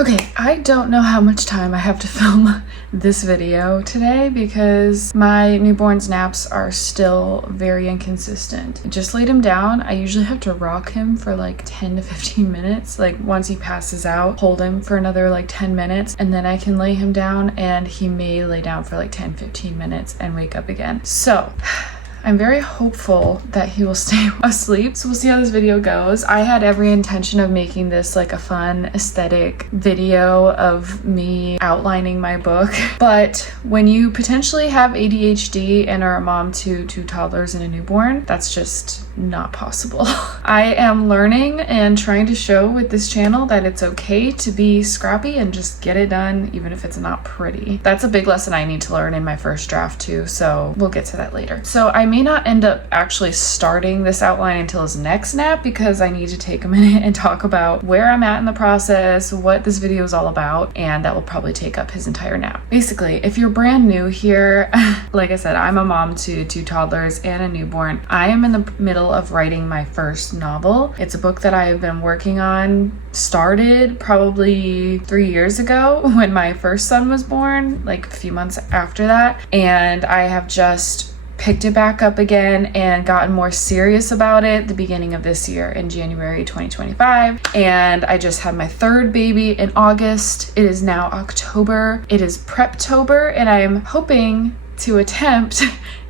Okay, I don't know how much time I have to film this video today because my newborn's naps are still very inconsistent. I just laid him down. I usually have to rock him for like 10 to 15 minutes. Like once he passes out, hold him for another like 10 minutes and then I can lay him down, and he may lay down for like 10, 15 minutes and wake up again. So I'm very hopeful that he will stay asleep. So we'll see how this video goes. I had every intention of making this like a fun aesthetic video of me outlining my book. But when you potentially have ADHD and are a mom to two toddlers and a newborn, that's just not possible. I am learning and trying to show with this channel that it's okay to be scrappy and just get it done, even if it's not pretty. That's a big lesson I need to learn in my first draft too, so we'll get to that later. So I may not end up actually starting this outline until his next nap because I need to take a minute and talk about where I'm at in the process, what this video is all about, and that will probably take up his entire nap. Basically, if you're brand new here, like I said, I'm a mom to two toddlers and a newborn. I am in the middle of writing my first novel. It's a book that I have been working on, started probably 3 years ago when my first son was born, like a few months after that, and I have just picked it back up again and gotten more serious about it the beginning of this year in January 2025. And I just had my third baby in August. It is now October. It is Preptober, and I am hoping to attempt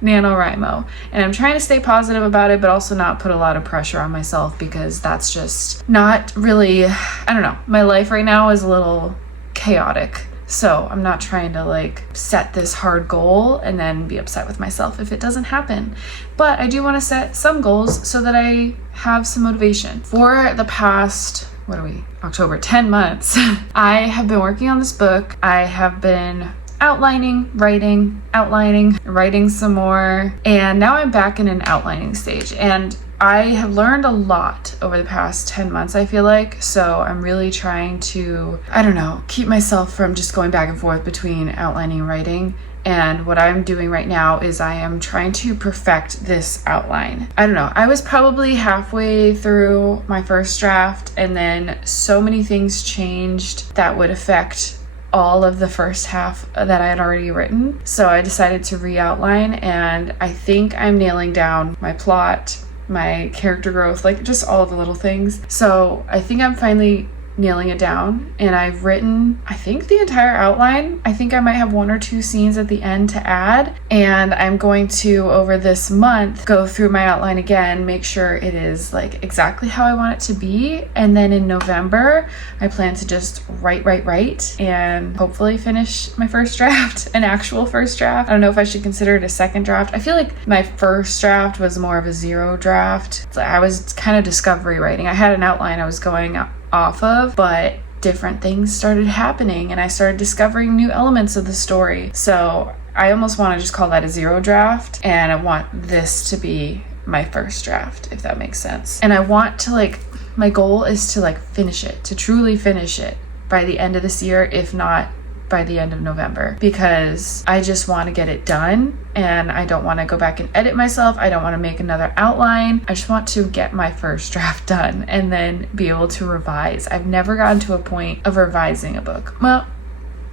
nanowrimo, and I'm trying to stay positive about it but also not put a lot of pressure on myself because that's just not really, I don't know, my life right now is a little chaotic. So I'm not trying to like set this hard goal and then be upset with myself if it doesn't happen. But I do want to set some goals so that I have some motivation. For the past, what are we, October, 10 months, I have been working on this book. I have been outlining, writing some more, and now I'm back in an outlining stage. And I have learned a lot over the past 10 months, I feel like, so I'm really trying to, I don't know, keep myself from just going back and forth between outlining and writing. And what I'm doing right now is I am trying to perfect this outline. I don't know, I was probably halfway through my first draft, and then so many things changed that would affect all of the first half that I had already written. So I decided to re-outline, and I think I'm nailing down my plot, my character growth, like just all the little things. So I think I'm finally nailing it down, and I've written, I think, the entire outline. I think I might have one or two scenes at the end to add, and I'm going to, over this month, go through my outline again, make sure it is like exactly how I want it to be, and then in November I plan to just write and hopefully finish my first draft, an actual first draft. I don't know if I should consider it a second draft. I feel like my first draft was more of a zero draft. I was kind of discovery writing. I had an outline I was going off of, but different things started happening and I started discovering new elements of the story. So I almost want to just call that a zero draft, and I want this to be my first draft, if that makes sense. And I want to, like, my goal is to like finish it, to truly finish it by the end of this year, if not by the end of November, because I just want to get it done and I don't want to go back and edit myself. I don't want to make another outline. I just want to get my first draft done and then be able to revise. I've never gotten to a point of revising a book. Well,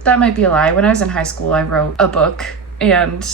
that might be a lie. When I was in high school, I wrote a book and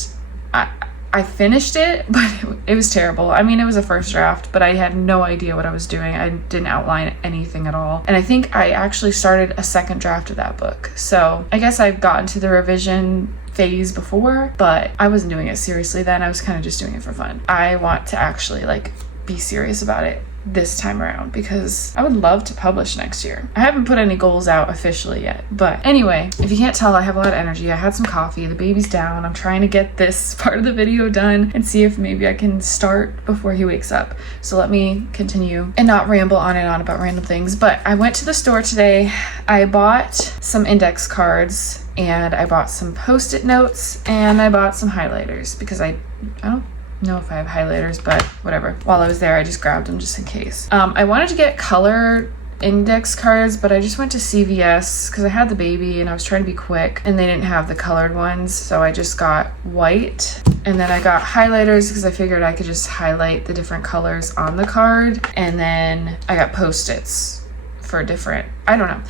I finished it, but it was terrible. I mean, it was a first draft, but I had no idea what I was doing. I didn't outline anything at all. And I think I actually started a second draft of that book. So I guess I've gotten to the revision phase before, but I wasn't doing it seriously then. I was kind of just doing it for fun. I want to actually like be serious about it this time around because I would love to publish next year. I haven't put any goals out officially yet, but anyway, if you can't tell, I have a lot of energy. I had some coffee, the baby's down. I'm trying to get this part of the video done and see if maybe I can start before he wakes up. So let me continue and not ramble on and on about random things. But I went to the store today. I bought some index cards and I bought some post-it notes and I bought some highlighters because I don't know if I have highlighters, but whatever. While I was there, I just grabbed them just in case. I wanted to get colored index cards, but I just went to CVS because I had the baby and I was trying to be quick and they didn't have the colored ones, so I just got white. And then I got highlighters because I figured I could just highlight the different colors on the card. And then I got post-its for different, I don't know.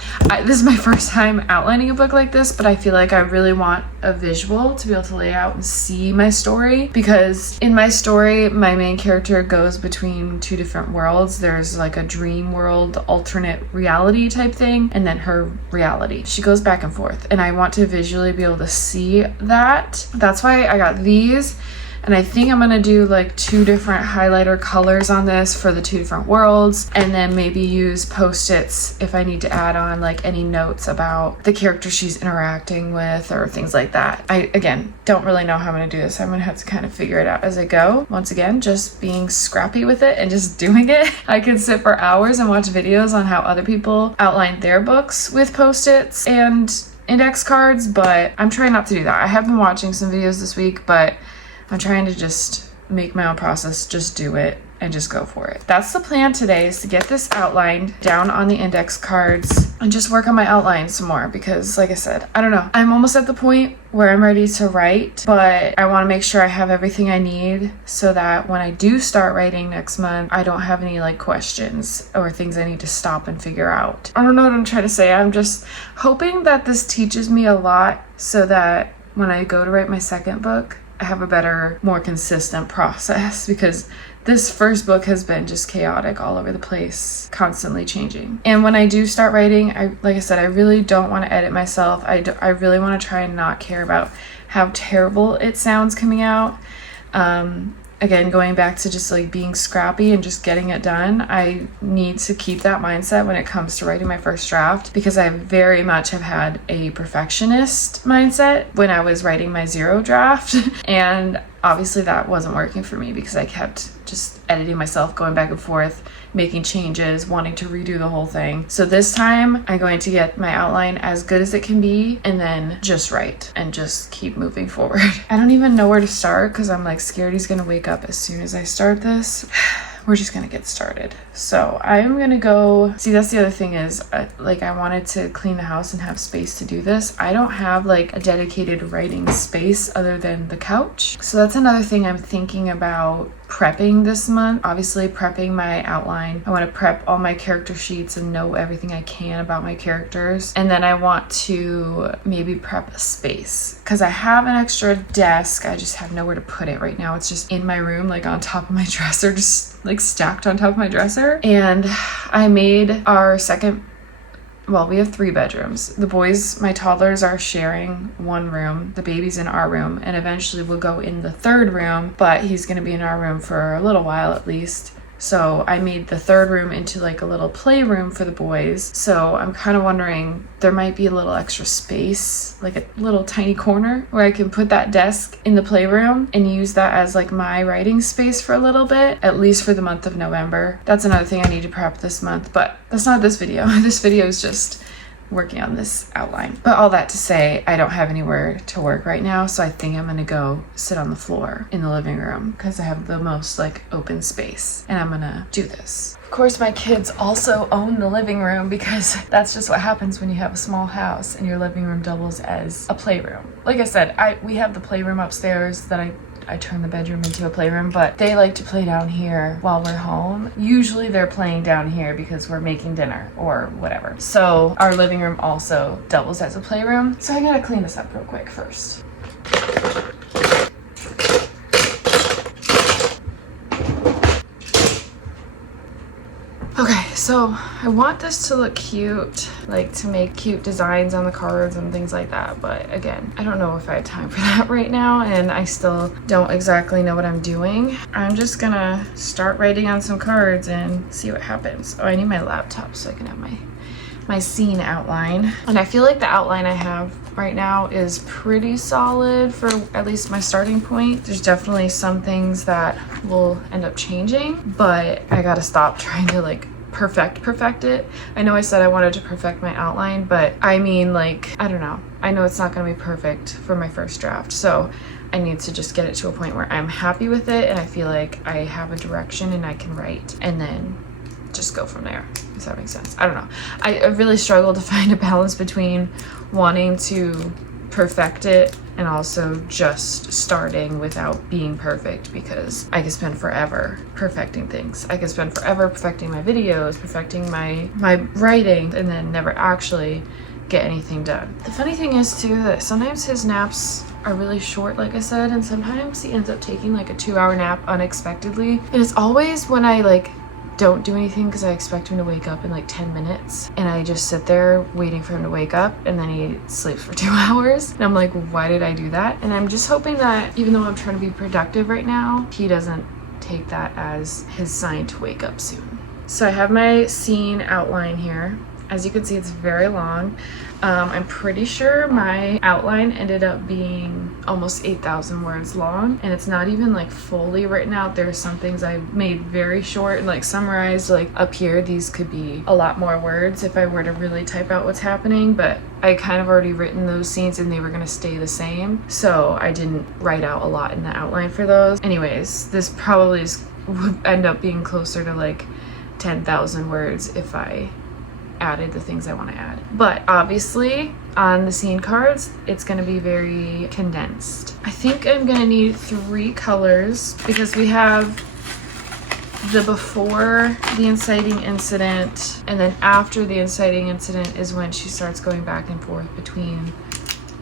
This is my first time outlining a book like this, but I feel like I really want a visual to be able to lay out and see my story, because in my story, my main character goes between two different worlds. There's like a dream world, alternate reality type thing, and then her reality. She goes back and forth, and I want to visually be able to see that. That's why I got these. And I think I'm gonna do like 2 different highlighter colors on this for the 2 different worlds, and then maybe use post-its if I need to add on like any notes about the character she's interacting with or things like that. I, again, don't really know how I'm gonna do this. I'm gonna have to kind of figure it out as I go. Once again, just being scrappy with it and just doing it. I could sit for hours and watch videos on how other people outline their books with post-its and index cards, but I'm trying not to do that. I have been watching some videos this week, but I'm trying to just make my own process, just do it and just go for it. That's the plan today, is to get this outlined down on the index cards and just work on my outline some more, because like I said, I don't know. I'm almost at the point where I'm ready to write, but I want to make sure I have everything I need so that when I do start writing next month, I don't have any like questions or things I need to stop and figure out. I don't know what I'm trying to say. I'm just hoping that this teaches me a lot so that when I go to write my second book, I have a better, more consistent process, because this first book has been just chaotic all over the place, constantly changing. And when I do start writing, like I said, I really don't want to edit myself. I really want to try and not care about how terrible it sounds coming out. Again, going back to just like being scrappy and just getting it done, I need to keep that mindset when it comes to writing my first draft, because I very much have had a perfectionist mindset when I was writing my 0 draft. And obviously that wasn't working for me, because I kept just editing myself, going back and forth, making changes, wanting to redo the whole thing. So this time I'm going to get my outline as good as it can be and then just write and just keep moving forward. I don't even know where to start, because I'm like scared he's gonna wake up as soon as I start this. We're just gonna get started. So I'm gonna go, see, that's the other thing is, like I wanted to clean the house and have space to do this. I don't have like a dedicated writing space other than the couch. So that's another thing I'm thinking about prepping this month. Obviously prepping my outline. I want to prep all my character sheets and know everything I can about my characters. And then I want to maybe prep a space, because I have an extra desk. I just have nowhere to put it right now. It's just in my room, like on top of my dresser, just like stacked on top of my dresser. And I made our second, well, we have 3 bedrooms. The boys, my toddlers, are sharing 1 room. The baby's in our room, and eventually we'll go in the 3rd room, but he's gonna be in our room for a little while at least. So I made the 3rd room into like a little playroom for the boys. So I'm kind of wondering, there might be a little extra space, like a little tiny corner where I can put that desk in the playroom and use that as like my writing space for a little bit, at least for the month of November. That's another thing I need to prep this month, but that's not this video. This video is just working on this outline. But all that to say, I don't have anywhere to work right now, so I think I'm gonna go sit on the floor in the living room, because I have the most like open space, and I'm gonna do this. Of course, my kids also own the living room, because that's just what happens when you have a small house and your living room doubles as a playroom. Like I said, we have the playroom upstairs that I turn the bedroom into a playroom, but they like to play down here while we're home. Usually they're playing down here because we're making dinner or whatever. So our living room also doubles as a playroom. So I gotta clean this up real quick first. Okay, so I want this to look cute, like to make cute designs on the cards and things like that, but again, I don't know if I have time for that right now, and I still don't exactly know what I'm doing. I'm just gonna start writing on some cards and see what happens. Oh, I need my laptop so I can have my scene outline. And I feel like the outline I have right now is pretty solid for at least my starting point. There's definitely some things that will end up changing, but I gotta stop trying to like perfect it. I know I said I wanted to perfect my outline, but I mean, like, I don't know. I know it's not gonna be perfect for my first draft, so I need to just get it to a point where I'm happy with it and I feel like I have a direction and I can write, and then just go from there. Does that make sense? I don't know. I really struggle to find a balance between wanting to perfect it and also just starting without being perfect, because I could spend forever perfecting things. I could spend forever perfecting my videos, perfecting my writing, and then never actually get anything done. The funny thing is too that sometimes his naps are really short, like I said, and sometimes he ends up taking like a 2-hour nap unexpectedly. And it's always when I like don't do anything because I expect him to wake up in like 10 minutes and I just sit there waiting for him to wake up, and then he sleeps for 2 hours. And I'm like, why did I do that? And I'm just hoping that even though I'm trying to be productive right now, he doesn't take that as his sign to wake up soon. So I have my scene outline here. As you can see, it's very long. I'm pretty sure my outline ended up being almost 8,000 words long, and it's not even like fully written out. There are some things I made very short and like summarized, like up here. These could be a lot more words if I were to really type out what's happening, but I kind of already written those scenes and they were gonna stay the same, so I didn't write out a lot in the outline for those. Anyways, this probably would end up being closer to like 10,000 words if I added the things I want to add. But obviously on the scene cards, it's going to be very condensed. I think I'm going to need 3 colors because we have the before the inciting incident, and then after the inciting incident is when she starts going back and forth between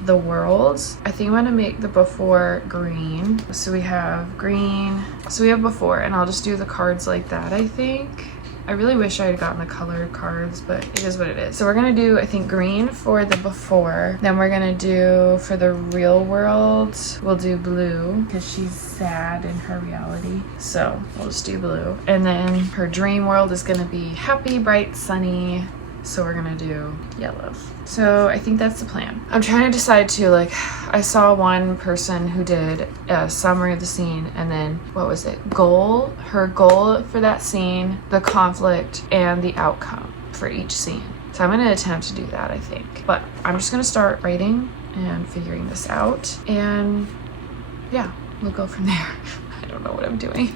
the worlds. I think I'm going to make the before green. So we have green. So we have before, and I'll just do the cards like that, I think. I really wish I had gotten the colored cards, but it is what it is. So we're gonna do, I think, green for the before. Then we're gonna do, for the real world, we'll do blue because she's sad in her reality. So we'll just do blue. And then her dream world is gonna be happy, bright, sunny. So we're gonna do yellow. So I think that's the plan. I'm trying to decide too, like, I saw one person who did a summary of the scene, and then what was it? Her goal for that scene, the conflict, and the outcome for each scene. So I'm gonna attempt to do that, I think. But I'm just gonna start writing and figuring this out, and yeah, we'll go from there. I don't know what I'm doing.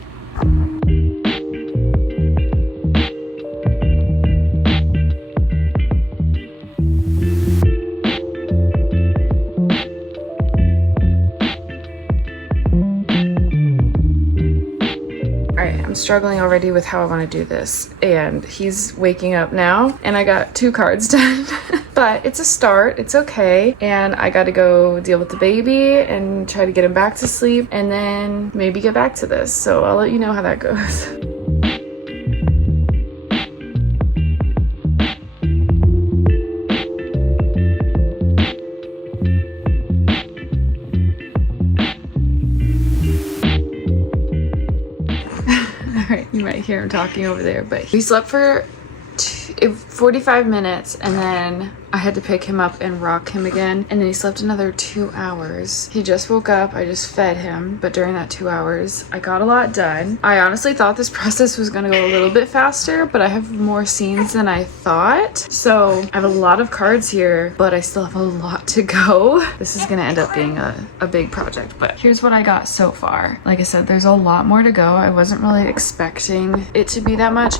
I'm struggling already with how I want to do this, and he's waking up now and I got 2 cards done. But it's a start, it's okay, and I got to go deal with the baby and try to get him back to sleep and then maybe get back to this, so I'll let you know how that goes. You might hear him talking over there, but we slept for 45 minutes, and then I had to pick him up and rock him again, and then he slept another 2 hours. He just woke up, I just fed him, but during that 2 hours I got a lot done. I honestly thought this process was gonna go a little bit faster, but I have more scenes than I thought, so I have a lot of cards here, but I still have a lot to go. This is gonna end up being a big project, but here's what I got so far. Like I said, there's a lot more to go. I wasn't really expecting it to be that much,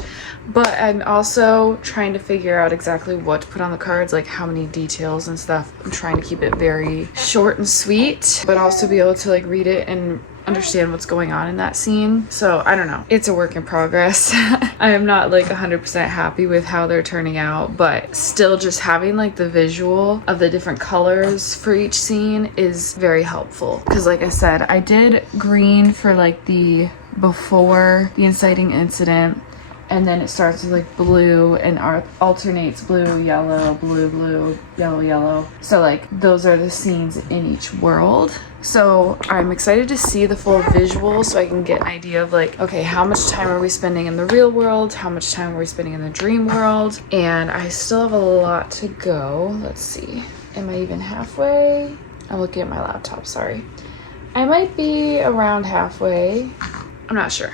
but I'm also trying to figure out exactly what to put on the cards, like how many details and stuff. I'm trying to keep it very short and sweet, but also be able to like read it and understand what's going on in that scene. So I don't know, it's a work in progress. I am not like 100% happy with how they're turning out, but still just having like the visual of the different colors for each scene is very helpful, because like I said, I did green for like the before the inciting incident, and then it starts with like blue and alternates blue, yellow, blue, blue, yellow, yellow. So like those are the scenes in each world. So I'm excited to see the full visual so I can get an idea of like, okay, how much time are we spending in the real world? How much time are we spending in the dream world? And I still have a lot to go. Let's see. Am I even halfway? I'm looking at my laptop, sorry. I might be around halfway. I'm not sure.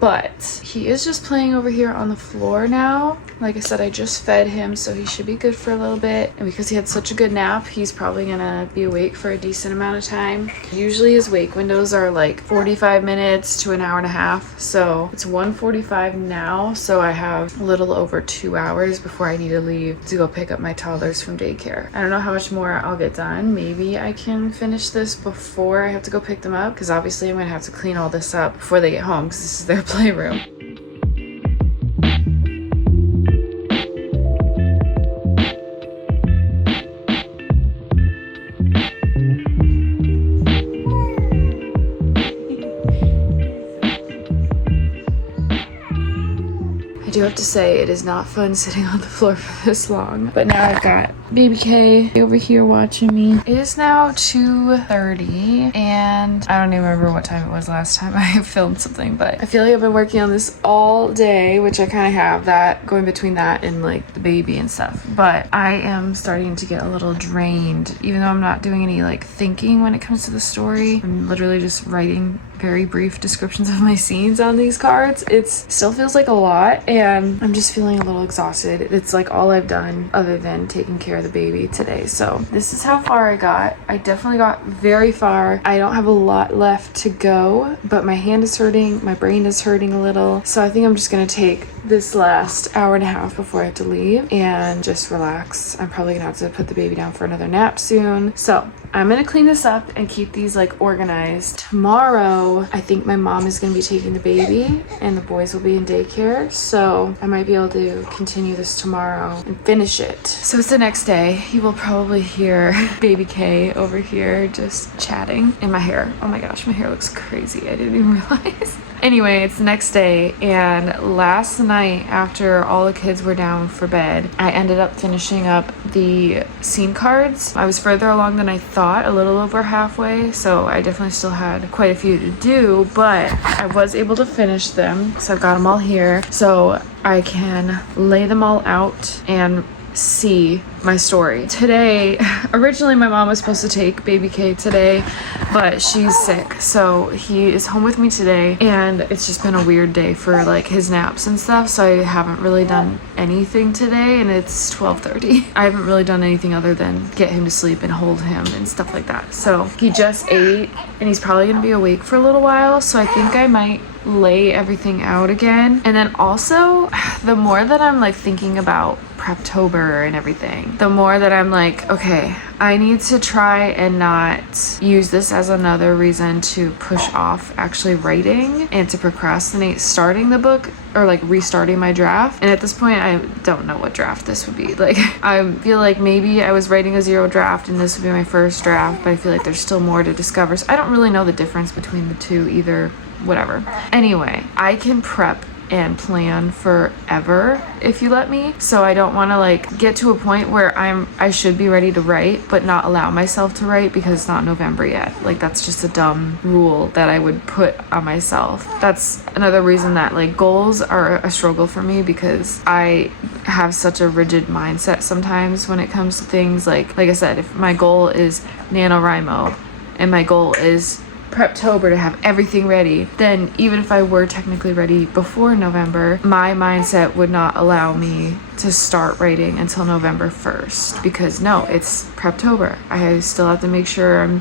but he is just playing over here on the floor now. Like I said, I just fed him, so he should be good for a little bit. And because he had such a good nap, he's probably gonna be awake for a decent amount of time. Usually his wake windows are like 45 minutes to an hour and a half. So it's 1:45 now, so I have a little over 2 hours before I need to leave to go pick up my toddlers from daycare. I don't know how much more I'll get done. Maybe I can finish this before I have to go pick them up, because obviously I'm gonna have to clean all this up before they get home, because this is their playroom. I do have to say, it is not fun sitting on the floor for this long. But now I've got baby K over here watching me. It is now 2:30 and I don't even remember what time it was last time I filmed something, but I feel like I've been working on this all day, which I kind of have that going between that and like the baby and stuff. But I am starting to get a little drained, even though I'm not doing any like thinking when it comes to the story. I'm literally just writing very brief descriptions of my scenes on these cards. It still feels like a lot and I'm just feeling a little exhausted. It's like all I've done other than taking care of the baby today. So this is how far I got. I definitely got very far. I don't have a lot left to go, but my hand is hurting, my brain is hurting a little. So I think I'm just gonna take this last hour and a half before I have to leave and just relax. I'm probably gonna have to put the baby down for another nap soon. So I'm gonna clean this up and keep these like organized. Tomorrow, I think my mom is gonna be taking the baby and the boys will be in daycare. So I might be able to continue this tomorrow and finish it. So it's the next day. You will probably hear baby K over here just chatting. And my hair, oh my gosh, my hair looks crazy. I didn't even realize. Anyway, it's the next day, and last night after all the kids were down for bed, I ended up finishing up the scene cards. I was further along than I thought, a little over halfway, so I definitely still had quite a few to do, but I was able to finish them, so I've got them all here, so I can lay them all out and see my story. Today, originally my mom was supposed to take baby K today, but she's sick, so he is home with me today, and it's just been a weird day for like his naps and stuff, so I haven't really done anything today, and it's 12:30. I haven't really done anything other than get him to sleep and hold him and stuff like that. So he just ate, and he's probably gonna be awake for a little while, so I think I might lay everything out again. And then also, the more that I'm like thinking about Preptober and everything, the more that I'm like, okay, I need to try and not use this as another reason to push off actually writing and to procrastinate starting the book or like restarting my draft. And at this point, I don't know what draft this would be. Like, I feel like maybe I was writing a zero draft and this would be my first draft, but I feel like there's still more to discover. So I don't really know the difference between the two either. Whatever. Anyway, I can prep and plan forever if you let me. So I don't want to like get to a point where I should be ready to write but not allow myself to write because it's not November yet. Like, that's just a dumb rule that I would put on myself. That's another reason that like goals are a struggle for me, because I have such a rigid mindset sometimes when it comes to things like I said, if my goal is nanowrimo and my goal is Preptober to have everything ready, then even if I were technically ready before November, my mindset would not allow me to start writing until November 1st, because no, it's Preptober. I still have to make sure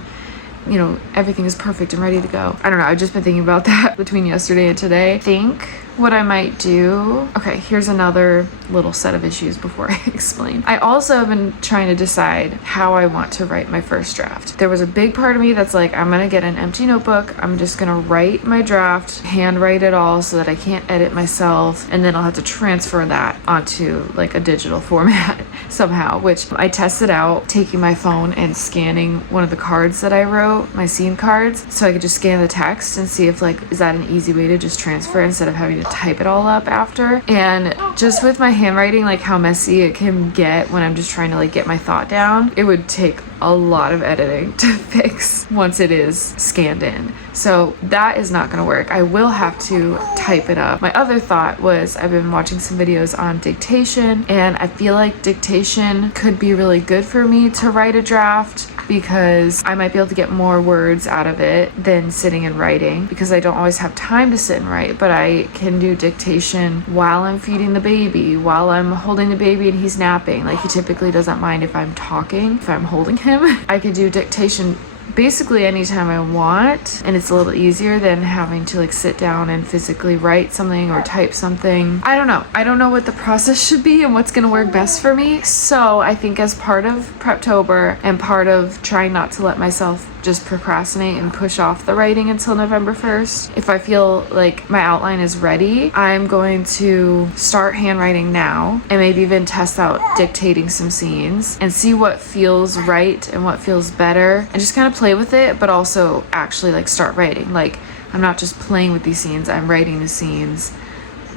everything is perfect and ready to go. I don't know, I've just been thinking about that between yesterday and today. I think what I might do, okay, here's another little set of issues before I explain. I also have been trying to decide how I want to write my first draft. There was a big part of me that's like, I'm gonna get an empty notebook, I'm just gonna write my draft, handwrite it all so that I can't edit myself, and then I'll have to transfer that onto like a digital format somehow, which I tested out taking my phone and scanning one of the cards that I wrote, my scene cards, so I could just scan the text and see if like, is that an easy way to just transfer instead of having to type it all up after. And just with my handwriting, like how messy it can get when I'm just trying to like get my thought down, it would take a lot of editing to fix once it is scanned in. So that is not gonna work. I will have to type it up. My other thought was, I've been watching some videos on dictation, and I feel like dictation could be really good for me to write a draft. because I might be able to get more words out of it than sitting and writing, because I don't always have time to sit and write. But I can do dictation while I'm feeding the baby, while I'm holding the baby and he's napping. Like, he typically doesn't mind if I'm talking, if I'm holding him. I could do dictation basically anytime I want, and it's a little easier than having to like sit down and physically write something or type something. I don't know what the process should be and what's gonna work best for me. So I think as part of Preptober and part of trying not to let myself just procrastinate and push off the writing until November 1st, if I feel like my outline is ready, I'm going to start handwriting now and maybe even test out dictating some scenes and see what feels right and what feels better, and just kind of play with it, but also actually like start writing. Like, I'm not just playing with these scenes, I'm writing the scenes,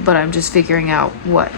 but I'm just figuring out what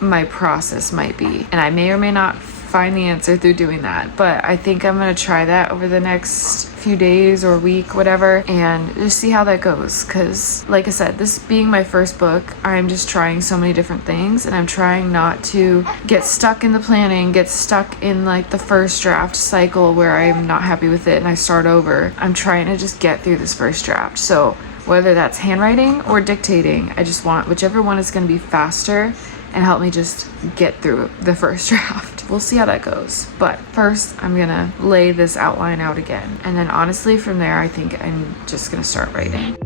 my process might be. And I may or may not find the answer through doing that, but I think I'm gonna try that over the next few days or week, whatever, and just see how that goes. Because like I said, this being my first book, I'm just trying so many different things, and I'm trying not to get stuck in the planning, get stuck in like the first draft cycle where I'm not happy with it and I start over. I'm trying to just get through this first draft. So whether that's handwriting or dictating, I just want whichever one is going to be faster and help me just get through the first draft. We'll see how that goes. But first, I'm gonna lay this outline out again. And then honestly, from there, I think I'm just gonna start writing.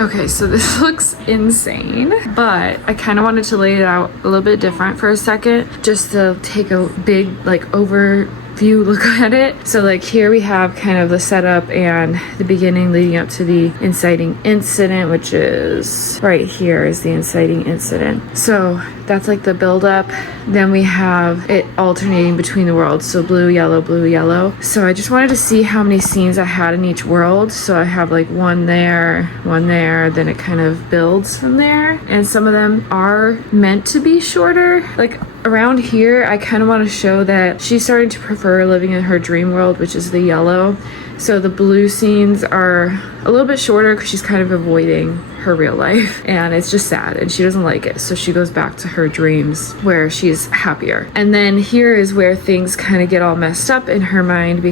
Okay, so this looks insane, but I kind of wanted to lay it out a little bit different for a second, just to take a big like overview look at it. So like here we have kind of the setup and the beginning leading up to the inciting incident, which is right here is the inciting incident. So that's like the build up. Then we have it alternating between the worlds. So blue, yellow, blue, yellow. So I just wanted to see how many scenes I had in each world. So I have like one there, then it kind of builds from there. And some of them are meant to be shorter. Like around here, I kind of want to show that she's starting to prefer living in her dream world, which is the yellow. So the blue scenes are a little bit shorter because she's kind of avoiding her real life, and it's just sad and she doesn't like it. So she goes back to her dreams where she's happier. And then here is where things kind of get all messed up in her mind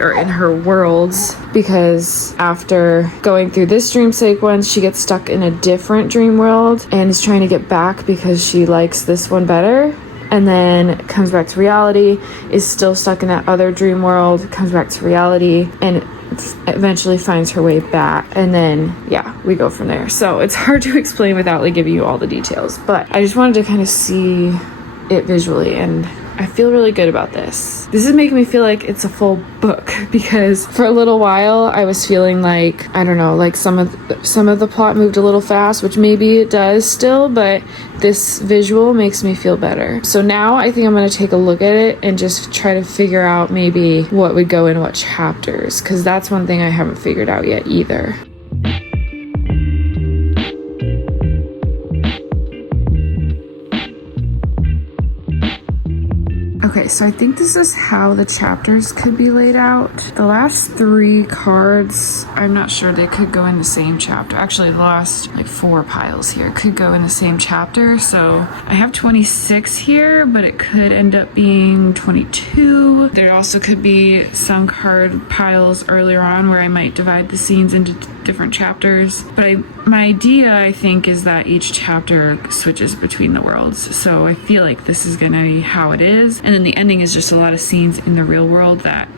or in her worlds, because after going through this dream sequence, she gets stuck in a different dream world and is trying to get back because she likes this one better. And then comes back to reality, is still stuck in that other dream world, comes back to reality, and eventually finds her way back. And then, yeah, we go from there. So it's hard to explain without like giving you all the details, but I just wanted to kind of see it visually, and I feel really good about this. This is making me feel like it's a full book, because for a little while I was feeling like, I don't know, like some of the plot moved a little fast, which maybe it does still, but this visual makes me feel better. So now I think I'm going to take a look at it and just try to figure out maybe what would go in what chapters, because that's one thing I haven't figured out yet either. Okay, so I think this is how the chapters could be laid out. The last 3 cards, I'm not sure, they could go in the same chapter. Actually, the last like 4 piles here could go in the same chapter. So I have 26 here, but it could end up being 22. There also could be some card piles earlier on where I might divide the scenes into different chapters. But my idea, I think, is that each chapter switches between the worlds. So I feel like this is gonna be how it is. And then the ending is just a lot of scenes in the real world that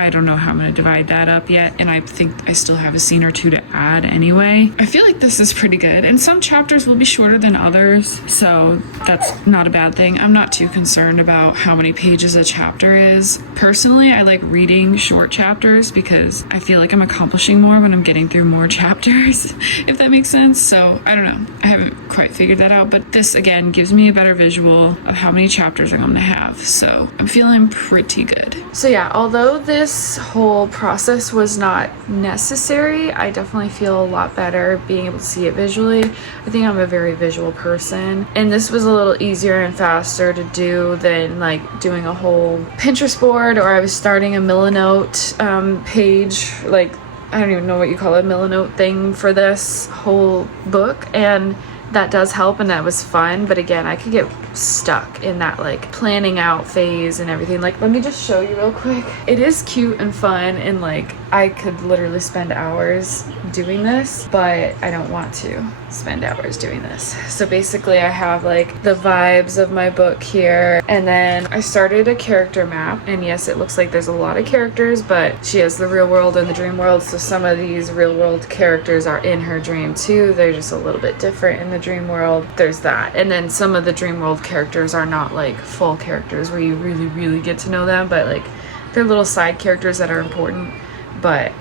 I don't know how I'm going to divide that up yet, and I think I still have a scene or 2 to add anyway. I feel like this is pretty good, and some chapters will be shorter than others, so that's not a bad thing. I'm not too concerned about how many pages a chapter is. Personally, I like reading short chapters because I feel like I'm accomplishing more when I'm getting through more chapters, if that makes sense. So I don't know. I haven't quite figured that out, but this again gives me a better visual of how many chapters I'm going to have, so I'm feeling pretty good. So yeah, although this this whole process was not necessary. I definitely feel a lot better being able to see it visually. I think I'm a very visual person, and this was a little easier and faster to do than like doing a whole Pinterest board, or I was starting a Milanote page, like I don't even know what you call it, Milanote thing for this whole book, and that does help and that was fun. But again, I could get stuck in that like planning out phase and everything. Like, let me just show you real quick. It is cute and fun, and like I could literally spend hours doing this, but I don't want to spend hours doing this. So basically I have like the vibes of my book here, and then I started a character map, and yes, it looks like there's a lot of characters, but she has the real world and the dream world, so some of these real world characters are in her dream too. They're just a little bit different in the dream world. There's that. And then some of the dream world characters are not like full characters where you really get to know them, but like they're little side characters that are important, but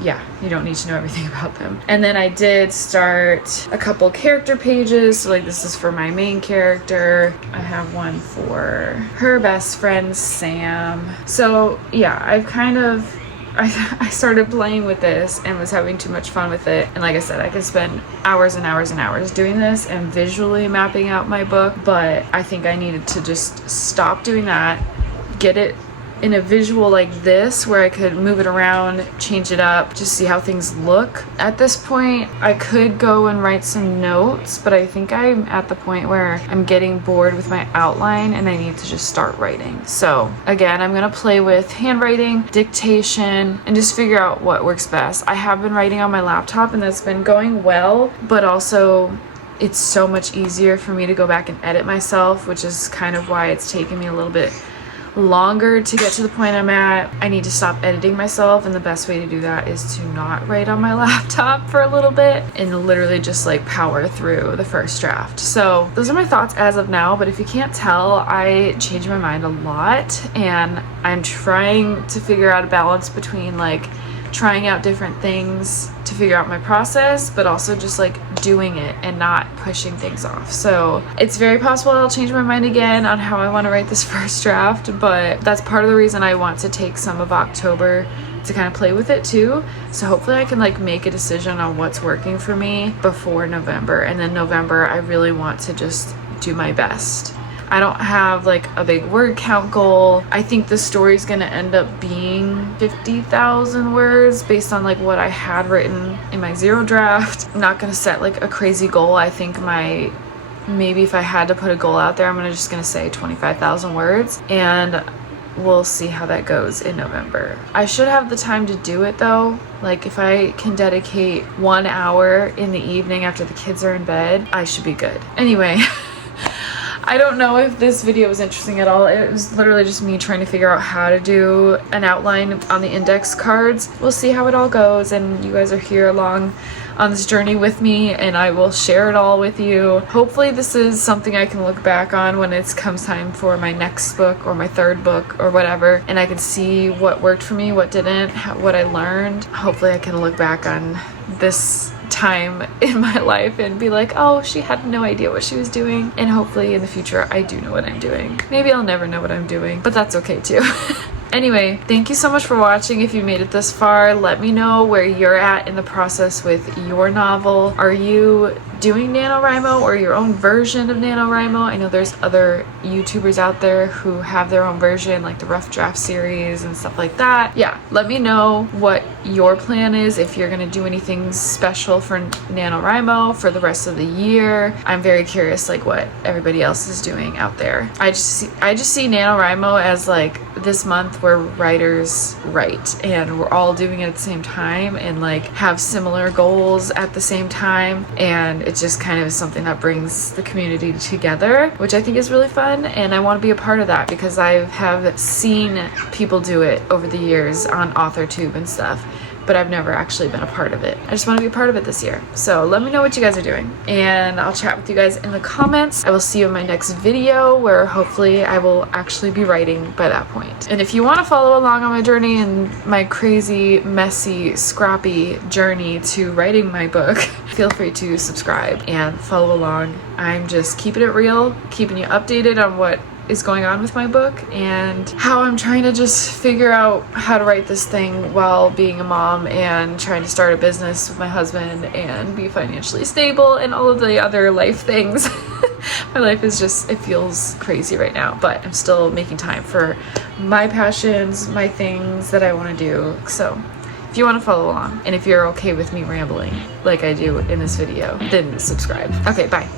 yeah, you don't need to know everything about them. And then I did start a couple character pages. So like this is for my main character. I have one for her best friend, Sam. So yeah, I started playing with this and was having too much fun with it. And like I said, I could spend hours and hours and hours doing this and visually mapping out my book, but I think I needed to just stop doing that, get it in a visual like this where I could move it around, change it up, just see how things look. At this point, I could go and write some notes, but I think I'm at the point where I'm getting bored with my outline and I need to just start writing. So again, I'm gonna play with handwriting, dictation, and just figure out what works best. I have been writing on my laptop and that's been going well, but also it's so much easier for me to go back and edit myself, which is kind of why it's taken me a little bit longer to get to the point I'm at. I need to stop editing myself, and the best way to do that is to not write on my laptop for a little bit and literally just like power through the first draft. So those are my thoughts as of now, but if you can't tell, I change my mind a lot, and I'm trying to figure out a balance between like trying out different things to figure out my process, but also just like doing it and not pushing things off. So it's very possible I'll change my mind again on how I want to write this first draft, but that's part of the reason I want to take some of October to kind of play with it too. So hopefully I can like make a decision on what's working for me before November, and then November I really want to just do my best. I don't have like a big word count goal. I think the story's gonna end up being 50,000 words based on like what I had written in my zero draft. I'm not gonna set like a crazy goal. I think maybe if I had to put a goal out there, I'm just gonna say 25,000 words, and we'll see how that goes in November. I should have the time to do it though. Like if I can dedicate 1 hour in the evening after the kids are in bed, I should be good. Anyway, I don't know if this video was interesting at all. It was literally just me trying to figure out how to do an outline on the index cards. We'll see how it all goes, and you guys are here along on this journey with me, and I will share it all with you. Hopefully this is something I can look back on when it comes time for my next book or my third book or whatever, and I can see what worked for me, what didn't, what I learned. Hopefully I can look back on this time in my life and be like, oh, she had no idea what she was doing, and hopefully in the future I do know what I'm doing. Maybe I'll never know what I'm doing, but that's okay too. Anyway, thank you so much for watching. If you made it this far, let me know where you're at in the process with your novel. Are you doing NaNoWriMo or your own version of NaNoWriMo? I know there's other YouTubers out there who have their own version, like the Rough Draft series and stuff like that. Yeah, let me know what your plan is, if you're gonna do anything special for NaNoWriMo for the rest of the year. I'm very curious like what everybody else is doing out there. I just see NaNoWriMo as like this month where writers write and we're all doing it at the same time and like have similar goals at the same time, and it just kind of is something that brings the community together, which I think is really fun, and I want to be a part of that because I have seen people do it over the years on AuthorTube and stuff, but I've never actually been a part of it. I just want to be a part of it this year. So let me know what you guys are doing, and I'll chat with you guys in the comments. I will see you in my next video where hopefully I will actually be writing by that point. And if you want to follow along on my journey and my crazy, messy, scrappy journey to writing my book, feel free to subscribe and follow along. I'm just keeping it real, keeping you updated on what is going on with my book and how I'm trying to just figure out how to write this thing while being a mom and trying to start a business with my husband and be financially stable and all of the other life things. My life is just, it feels crazy right now, but I'm still making time for my passions, my things that I want to do. So if you want to follow along and if you're okay with me rambling like I do in this video, then subscribe. Okay, bye.